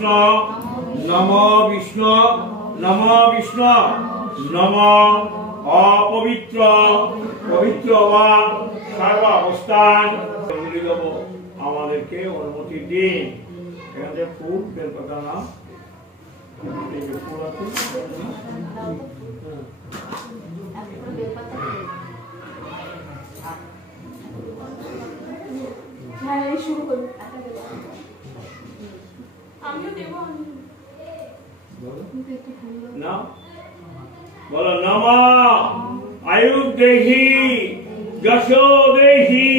বিষ্ণু নমো বিষ্ণু নমো বিষ্ণু নমো অপবিত্র পবিত্র বা সর্বাবস্থান দেব আমাদেরকে অনুমতি দিন। এখানে ফুল বেলপাতা না এই যে ফুল আছে হ্যাঁ শুরু করুন। আমিও দেব না বলো নমঃ আয়ুঃ দেহি যশো দেহি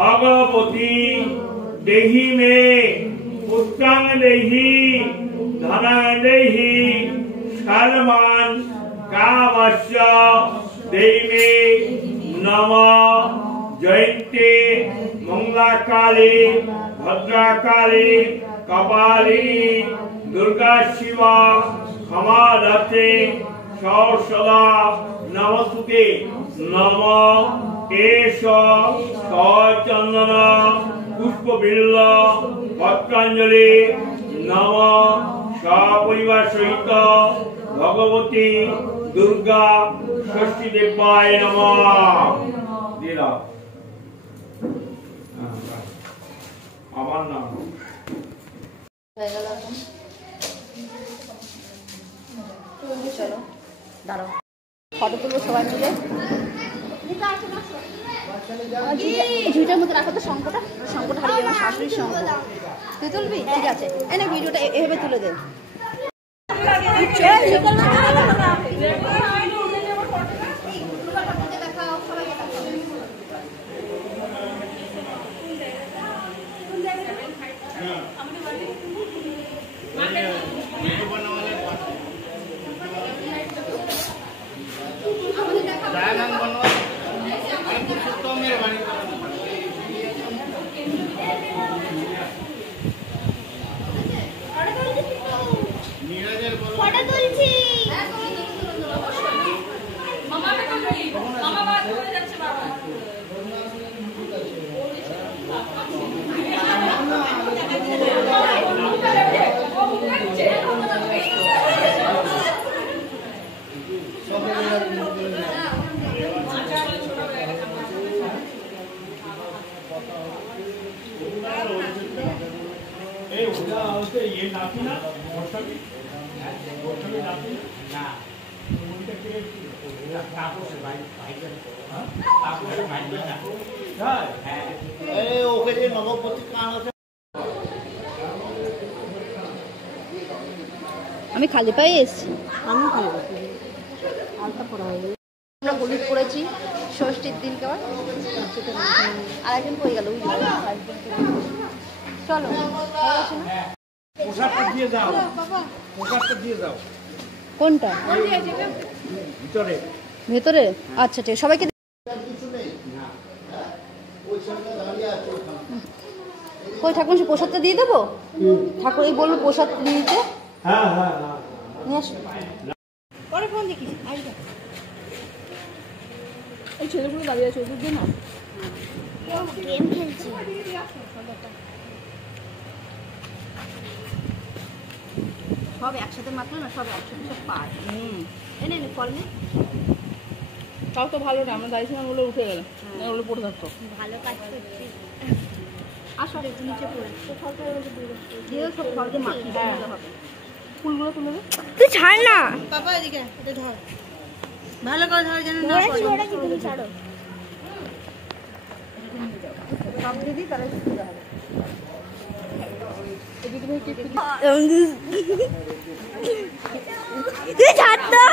भगवती देहि मे पुत्रं देहि धनं देहि सर्वान् कामस्य देहि मे नमः जयन्ते मंगलाकाली भद्राकाली कपाली दुर्गा शिवा क्षमा दात्री सदा नमस्तुते नमः एष चंदन पुष्प बिल्ल पत्रांजलि नम सपरिवार सहित भगवती दुर्गा षष्ठी देवाय नमः दिला আমার নাম চলো দাঁড়াও ফটো তুলবো সবাই মিলে। ঝুঁটার মতো রাখো তো শঙ্কটা হারিয়ে আমার শাশুড়ির শঙ্ক। তুই তুলবি? ঠিক আছে, এনে ভিডিওটা এভাবে তুলে দে। ये नाती ना वर्षावी नाती ना उनके के काको से भाई काको से भाई ना है ए ओके जे नवपति कान আছে আমি খালি পায়ে এসেছি। আমি খালি আলতা পরা হয়ে গেল। আমরা হলুদ পরেছি ষষ্ঠীর দিন কেমন আর একদিন পড়ে গেল। চলো পোশাকটা দিয়ে দাও, পোশাকটা দিয়ে দাও। কোনটা? ভিতরে ভেতরে? আচ্ছা ঠিক, সবাইকে কই ঠাকুর প্রসাদটা দিয়ে দেবো? ঠাকুর এই বললো প্রসাদ দিয়ে দিতে। হ্যাঁ হ্যাঁ হ্যাঁ নিয়ে আসো। পরে ফোন দেখিস। এই ছেলেগুলো দাঁড়িয়ে আছে ওদের জন্য গেম খেলছি। সব একসাথে মাত্র না, সব একসাথে সব পায়। এনে নে ফল নে। তাও তো ভালো না, আমরা দাঁড়িয়েছিলাম ওগুলো উঠে গেল, ওগুলো পড়ে থাকতো। ভালো কাজ করছি। আসো নিচে পড়ে দিয়ে সব ফল দিয়ে মাখিয়ে দিতে হবে। ফুলগুলো তুলে দে। তুই ছাড় না বাবা, এদিকে এটা ধর, ভালো করে ধর যেন না পড়ে। ওটা কি তুমি ছাড়ো? সব দিদি তাহলে সুবিধা হবে। এদিকে ভাই কেক তুই ছাড় না।